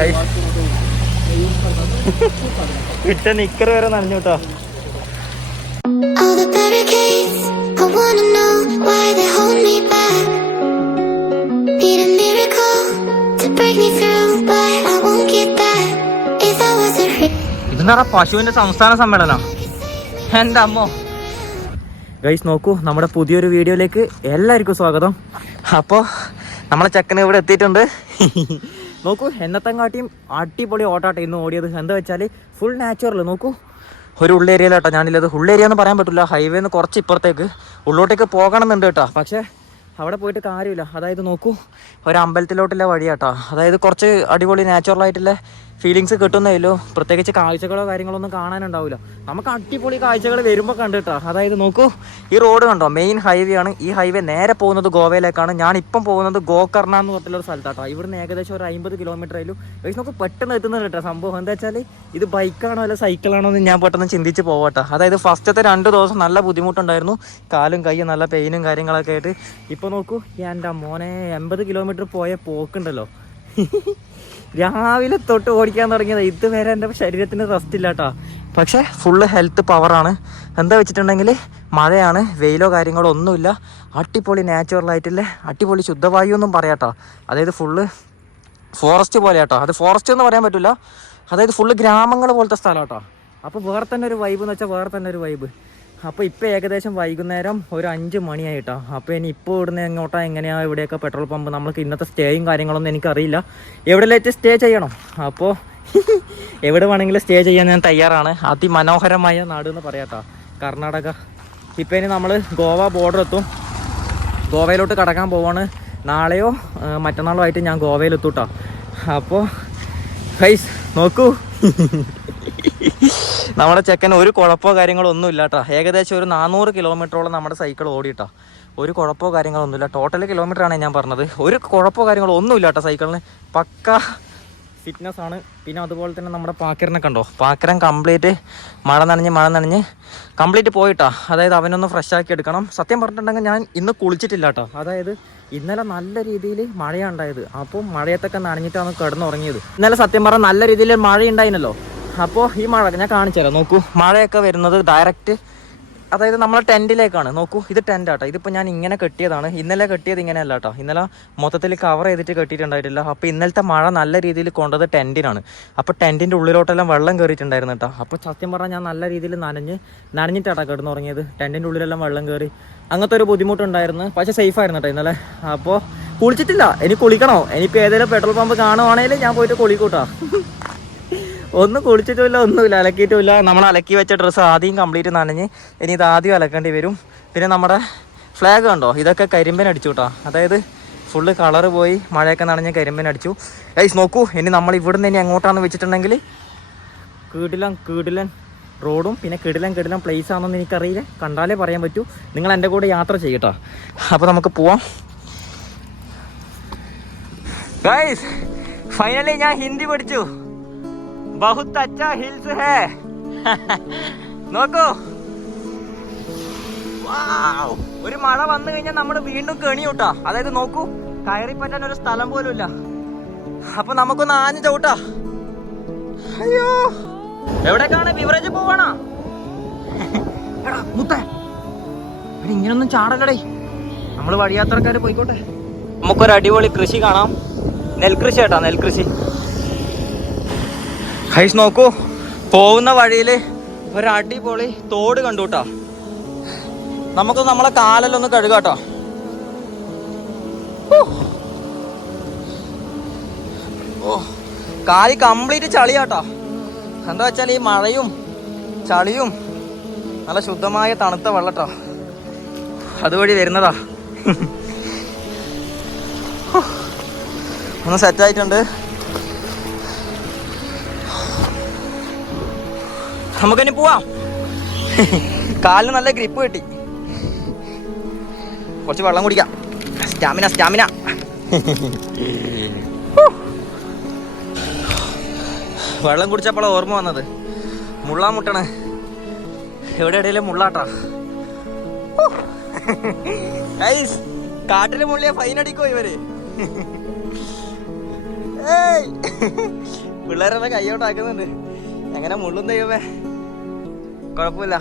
ഇട്ട നിക്കർ വരെ നനഞ്ഞു കേട്ടോ പറഞ്ഞാൽ പശുവിന്റെ സംസ്ഥാന സമ്മേളനം. എന്റെ അമ്മോ? ഗൈസ് നോക്കൂ നമ്മുടെ പുതിയൊരു വീഡിയോയിലേക്ക് എല്ലാവർക്കും സ്വാഗതം. അപ്പോ നമ്മളെ ചെക്കന് ഇവിടെ എത്തിയിട്ടുണ്ട്. നോക്കൂ എന്നത്തെങ്കാട്ടിയും അടിപൊളി ഓട്ടാട്ടെ ഇന്ന് ഓടിയത്. എന്താ വെച്ചാൽ ഫുൾ നാച്ചുറൽ നോക്കൂ. ഒരു ഉള്ളേരിയയിലാട്ടോ ഞാനില്ലത്. ഉള്ളേരിയ എന്ന് പറയാൻ പറ്റില്ല ഹൈവേന്ന് കുറച്ച് ഇപ്പുറത്തേക്ക്. ഉള്ളോട്ടേക്ക് പോകണമെന്നുണ്ട് കേട്ടോ. പക്ഷേ അവിടെ പോയിട്ട് കാര്യമില്ല. അതായത് നോക്കൂ ഒരു വഴിയാട്ടോ. അതായത് കുറച്ച് അടിപൊളി നാച്ചുറൽ ആയിട്ടുള്ള ഫീലിങ്സ് കിട്ടുന്നതിലോ പ്രത്യേകിച്ച് കാഴ്ചകളോ കാര്യങ്ങളോ ഒന്നും കാണാനുണ്ടാവില്ല. നമുക്ക് അടിപൊളി കാഴ്ചകൾ വരുമ്പോൾ കണ്ടിട്ടാ അതായത് നോക്കൂ ഈ റോഡ് കണ്ടോ? മെയിൻ ഹൈവേ ആണ്. ഈ ഹൈവേ നേരെ പോകുന്നത് ഗോവയിലേക്കാണ്. ഞാൻ ഇപ്പം പോകുന്നത് ഗോകർണ എന്ന് പറഞ്ഞിട്ടുള്ള സ്ഥലത്താട്ടോ. ഇവിടുന്ന് ഏകദേശം ഒരു അമ്പത് കിലോമീറ്റർ ആയാലും പക്ഷേ നമുക്ക് പെട്ടെന്ന് എത്തുന്നത് കേട്ടോ. സംഭവം എന്താ വെച്ചാൽ ഇത് ബൈക്കാണോ അല്ല സൈക്കിളാണോ എന്ന് ഞാൻ പെട്ടെന്ന് ചിന്തിച്ച് പോകട്ടെ അതായത് ഫസ്റ്റത്തെ രണ്ട് ദിവസം നല്ല ബുദ്ധിമുട്ടുണ്ടായിരുന്നു. കാലും കൈയും നല്ല പെയിനും കാര്യങ്ങളൊക്കെ ആയിട്ട്. ഇപ്പോൾ നോക്കൂ എന്റെ മോനെ എൺപത് കിലോമീറ്റർ പോയ പോക്കുണ്ടല്ലോ. രാവിലെ തൊട്ട് ഓടിക്കാൻ തുടങ്ങിയത്. ഇതുവരെ എന്റെ ശരീരത്തിന് റെസ്റ്റ് ഇല്ല കേട്ടോ പക്ഷേ ഫുള്ള് ഹെൽത്ത് പവറാണ് എന്താ വെച്ചിട്ടുണ്ടെങ്കിൽ മഴയാണ് വെയിലോ കാര്യങ്ങളോ ഒന്നുമില്ല. അടിപൊളി നാച്ചുറലായിട്ടുള്ള അടിപൊളി ശുദ്ധവായു ഒന്നും പറയാട്ടോ. അതായത് ഫുള്ള് ഫോറസ്റ്റ് പോലെ കേട്ടോ അത് ഫോറസ്റ്റ് എന്ന് പറയാൻ പറ്റില്ല. അതായത് ഫുള്ള് ഗ്രാമങ്ങൾ പോലത്തെ സ്ഥലം കേട്ടോ അപ്പോൾ വേറെ തന്നെ ഒരു വൈബ് എന്ന് വെച്ചാൽ വേറെ തന്നെ ഒരു വൈബ് അപ്പോൾ ഇപ്പോൾ ഏകദേശം വൈകുന്നേരം ഒരു അഞ്ച് മണിയായിട്ടോ. അപ്പോൾ ഇനി ഇപ്പോൾ ഇവിടുന്ന് എങ്ങോട്ടാ എങ്ങനെയാണ് ഇവിടെയൊക്കെ പെട്രോൾ പമ്പ് നമ്മൾക്ക് ഇന്നത്തെ സ്റ്റേയും കാര്യങ്ങളൊന്നും എനിക്കറിയില്ല. എവിടെയായിട്ട് സ്റ്റേ ചെയ്യണം? അപ്പോൾ എവിടെ വേണമെങ്കിലും സ്റ്റേ ചെയ്യാൻ ഞാൻ തയ്യാറാണ്. അതിമനോഹരമായ നാട് എന്ന് പറയാട്ടോ. കർണാടക. ഇപ്പോൾ ഇനി നമ്മൾ ഗോവ ബോർഡർ എത്തും. ഗോവയിലോട്ട് കടക്കാൻ പോവാണ്. നാളെയോ മറ്റന്നാളോ ആയിട്ട് ഞാൻ ഗോവയിലെത്തും കേട്ടോ അപ്പോൾ ഹൈസ് നോക്കൂ. നമ്മുടെ ചെക്കൻ ഒരു കുഴപ്പമോ കാര്യങ്ങളോ ഒന്നും ഇല്ല കേട്ടോ ഏകദേശം ഒരു നാനൂറ് കിലോമീറ്ററോളം നമ്മുടെ സൈക്കിൾ ഓടിയിട്ടാ. ഒരു കുഴപ്പമോ കാര്യങ്ങളോ ഒന്നുമില്ല ടോട്ടൽ കിലോമീറ്റർ ആണ് ഞാൻ പറഞ്ഞത്. ഒരു കുഴപ്പമോ കാര്യങ്ങളോ ഒന്നും കേട്ടോ സൈക്കിളിന് പക്ക ഫിറ്റ്നസ് ആണ്. പിന്നെ അതുപോലെ തന്നെ നമ്മുടെ പാക്കറിനെ കണ്ടോ? പാക്കരം കംപ്ലീറ്റ് മഴ നനഞ്ഞ് മഴ നനഞ്ഞ് കംപ്ലീറ്റ് പോയിട്ടാ. അതായത് അവനൊന്ന് ഫ്രഷ് ആക്കി എടുക്കണം. സത്യം പറഞ്ഞിട്ടുണ്ടെങ്കിൽ ഞാൻ ഇന്ന് കുളിച്ചിട്ടില്ല കേട്ടോ അതായത് ഇന്നലെ നല്ല രീതിയിൽ മഴയുണ്ടായത് അപ്പോൾ മഴയത്തൊക്കെ നനഞ്ഞിട്ടാണ് കിടന്നുറങ്ങിയത്. ഇന്നലെ സത്യം പറഞ്ഞാൽ നല്ല രീതിയിൽ മഴ ഉണ്ടായിരുന്നല്ലോ അപ്പോൾ ഈ മഴ ഞാൻ കാണിച്ചു തരാം. നോക്കൂ മഴയൊക്കെ വരുന്നത് ഡയറക്റ്റ് അതായത് നമ്മളെ ടെന്റിലേക്കാണ് നോക്കൂ ഇത് ടെന്റ് ആട്ടോ. ഇതിപ്പോൾ ഞാൻ ഇങ്ങനെ കെട്ടിയതാണ്. ഇന്നലെ കെട്ടിയത് ഇങ്ങനെയല്ല കേട്ടോ ഇന്നലെ മൊത്തത്തിൽ കവർ ചെയ്തിട്ട് കെട്ടിയിട്ടുണ്ടായിട്ടില്ല. അപ്പോൾ ഇന്നലത്തെ മഴ നല്ല രീതിയിൽ കൊണ്ടത് ടെന്റിനാണ് അപ്പോൾ ടെന്റിന്റെ ഉള്ളിലോട്ടെല്ലാം വെള്ളം കയറിയിട്ടുണ്ടായിരുന്നു കേട്ടോ അപ്പോൾ സത്യം പറഞ്ഞാൽ ഞാൻ നല്ല രീതിയിൽ നനഞ്ഞ് നനഞ്ഞിട്ടാട്ടോ കിടന്നുറങ്ങിയത്. ടെന്റിന്റെ ഉള്ളിലെല്ലാം വെള്ളം കയറി അങ്ങനത്തെ ഒരു ബുദ്ധിമുട്ടുണ്ടായിരുന്നു. പക്ഷേ സേഫ് ആയിരുന്നു കേട്ടോ ഇന്നലെ. അപ്പോൾ കുളിച്ചിട്ടില്ല. ഇനി കുളിക്കണോ? ഇനിയിപ്പോൾ ഏതെങ്കിലും പെട്രോൾ പമ്പ് കാണുവാണെങ്കിൽ ഞാൻ പോയിട്ട് കുളിക്കൂട്ടാ. ഒന്നും കുളിച്ചിട്ടുമില്ല ഒന്നുമില്ല. അലക്കിയിട്ടുമില്ല. നമ്മൾ അലക്കി വെച്ച ഡ്രസ്സ് ആദ്യം കംപ്ലീറ്റ് നനഞ്ഞ് ഇനി ഇത് ആദ്യം അലക്കേണ്ടി വരും. പിന്നെ നമ്മുടെ ഫ്ലാഗ് കണ്ടോ? ഇതൊക്കെ കരിമ്പൻ അടിച്ചു കേട്ടോ അതായത് ഫുള്ള് കളറ് പോയി മഴയൊക്കെ നനഞ്ഞ് കരിമ്പൻ അടിച്ചു ഗൈസ് നോക്കൂ. ഇനി നമ്മൾ ഇവിടുന്ന് ഇനി എങ്ങോട്ടാണെന്ന് വെച്ചിട്ടുണ്ടെങ്കിൽ കീടിലൻ കീടിലൻ റോഡും പിന്നെ കിടിലൻ കിടിലൻ പ്ലേസ് ആണെന്ന് എനിക്കറിയില്ല. കണ്ടാലേ പറയാൻ പറ്റൂ. നിങ്ങൾ എന്റെ കൂടെ യാത്ര ചെയ്യട്ടോ. അപ്പോൾ നമുക്ക് പോവാം. ഫൈനലി ഞാൻ ഹിന്ദി പഠിച്ചു. ബഹുത് അച്ഛ ഹിൽസ് ഹേ നോക്കൂ. ഒരു മഴ വന്നു കഴിഞ്ഞാൽ നമ്മൾ വീണ്ടും കെണി കൂട്ടാ അതായത് നോക്കൂ കയറി പറ്റാൻ ഒരു സ്ഥലം പോലും ഇല്ല. അപ്പൊ നമുക്കൊന്ന് ആഞ്ഞു ചവിട്ടാ. അയ്യോ. എവിടേക്കാണ് ബിവറേജ് പോവാണോ? എടാ ഇങ്ങനൊന്നും ചാടല്ലടേ. നമ്മൾ വഴിയാത്രക്കാർ പോയിക്കോട്ടെ. നമുക്കൊരു അടിപൊളി കൃഷി കാണാം. നെൽകൃഷി കേട്ടാ നെൽകൃഷി. ഹൈസ് നോക്കൂ. പോകുന്ന വഴിയിൽ ഒരടിപൊളി തോട് കണ്ടുട്ടാ നമുക്ക് നമ്മളെ കാലിലൊന്ന് കഴുകാട്ടോ ഓ കാലി കംപ്ലീറ്റ് ചളിയാട്ടോ എന്താ വെച്ചാൽ ഈ മഴയും ചളിയും നല്ല ശുദ്ധമായ തണുത്ത വെള്ളട്ടോ അതുവഴി വരുന്നതാ. ഒന്ന് സെറ്റായിട്ടുണ്ട് നമുക്കിനി പോവാം. കാലിന് നല്ല ഗ്രിപ്പ് കിട്ടി. കുറച്ച് വെള്ളം കുടിക്കാം. സ്റ്റാമിന സ്റ്റാമിന വെള്ളം കുടിച്ചപ്പോൾ ഓർമ്മ വന്നത്. മുള്ളാ മുട്ടണ്. എവിടെ ഇടയിലെ മുള്ളാട്ടാ. കാട്ടിലെ മുള്ളിയ ഫൈൻ അടിക്കോ ഇവർ? ഏയ്. പിള്ളേരെ കൈയോട്ടാക്കുന്നുണ്ട് എങ്ങനെ മുള്ളും ദൈവമേ? കുഴപ്പമില്ല.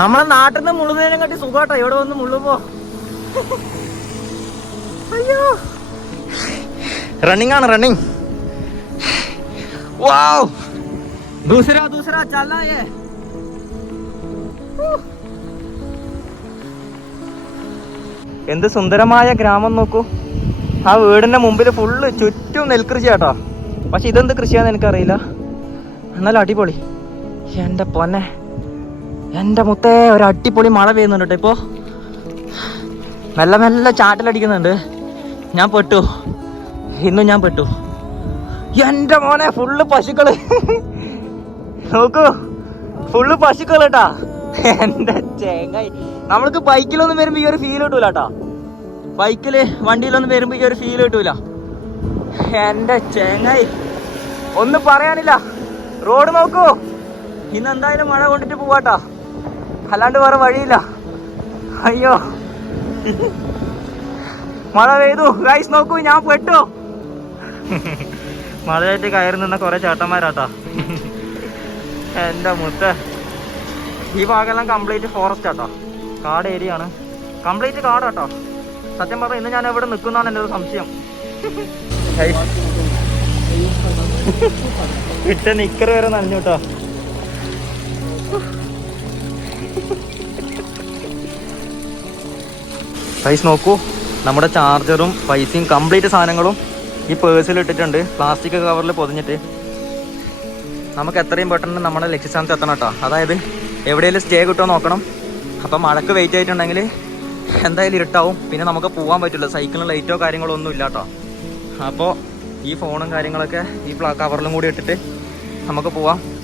നമ്മളെ നാട്ടിൽ നിന്ന് മുള്ളുന്നതിനെ കട്ടി സുഖാട്ടോ. ഇവിടെ വന്ന് മുള്ളുമ്പോ അയ്യോ. റണ്ണിങ് ആണ് റണ്ണിങ് വാവ് ദൂസരാ ദൂസരാ ചലാ യേ എന്ത് സുന്ദരമായ ഗ്രാമം നോക്കൂ. ആ വീടിന്റെ മുമ്പിൽ ഫുള്ള് ചുറ്റും നെൽകൃഷി കേട്ടോ പക്ഷെ ഇതെന്ത് കൃഷിയാന്ന് എനിക്കറിയില്ല. എന്നാലും അടിപൊളി. എന്റെ പൊന്നെ. എന്റെ മുത്തേ ഒരു അടിപൊളി മഴ പെയ്യുന്നുണ്ട് ഇപ്പോൾ മെല്ലെ മെല്ലെ ചാറ്റലടിക്കുന്നുണ്ട്. ഞാൻ പെട്ടു. ഇന്നും ഞാൻ പെട്ടു. എന്റെ മോനെ ഫുള്ള് പശുക്കൾ. നോക്കൂ. ഫുള്ള് പശുക്കൾ കേട്ടാ എന്റെ ചേങ്ങായി. നമ്മൾക്ക് ബൈക്കിലൊന്നും വരുമ്പോ ഈ ഒരു ഫീൽ കിട്ടൂല കേട്ടാ ബൈക്കിൽ വണ്ടിയിലൊന്നും വരുമ്പോ ഈ ഒരു ഫീൽ കിട്ടൂല. എന്റെ ചേങ്ങായി. ഒന്നും പറയാനില്ല. റോഡ് നോക്കൂ. ഇന്ന് എന്തായാലും മഴ കൊണ്ടിട്ട് പോവാട്ടാ. അല്ലാണ്ട് വേറെ വഴിയില്ല. അയ്യോ. മഴ പെയ്തു. ഗൈസ് നോക്കൂ ഞാൻ പെട്ടു. മഴയായിട്ട് കയറി നിന്ന കൊറേ ചേട്ടന്മാരാട്ടാ. എന്റെ മുത്ത. ഈ ഭാഗമെല്ലാം കംപ്ലീറ്റ് ഫോറസ്റ്റ് ആട്ടോ. കാട് ഏരിയ ആണ്. കംപ്ലീറ്റ് കാടാട്ടോ. സത്യം പറഞ്ഞാൽ ഇന്ന് ഞാൻ എവിടെ നിൽക്കുന്നതാണ് എന്റെ ഒരു സംശയം ഇട്ട നിക്കർ വരെ നനഞ്ഞു കേട്ടോ പൈസ നോക്കൂ. നമ്മുടെ ചാർജറും പൈസയും കംപ്ലീറ്റ് സാധനങ്ങളും ഈ പേഴ്സിൽ ഇട്ടിട്ടുണ്ട്. പ്ലാസ്റ്റിക് കവറിൽ പൊതിഞ്ഞിട്ട്. നമുക്ക് എത്രയും പെട്ടെന്ന് നമ്മുടെ ലക്ഷ്യസ്ഥാനത്ത് എത്തണം കേട്ടോ അതായത് എവിടെയെങ്കിലും സ്റ്റേ കിട്ടുമോ നോക്കണം. അപ്പം മഴക്ക് വെയിറ്റ് ആയിട്ടുണ്ടെങ്കിൽ എന്തായാലും ഇരുട്ടാവും. പിന്നെ നമുക്ക് പോകാൻ പറ്റില്ല. സൈക്കിളിന് ലൈറ്റോ കാര്യങ്ങളോ ഒന്നും ഇല്ല കേട്ടോ അപ്പോൾ ഈ ഫോണും കാര്യങ്ങളൊക്കെ ഈ കവറിലും കൂടി ഇട്ടിട്ട് നമുക്ക് പോവാം.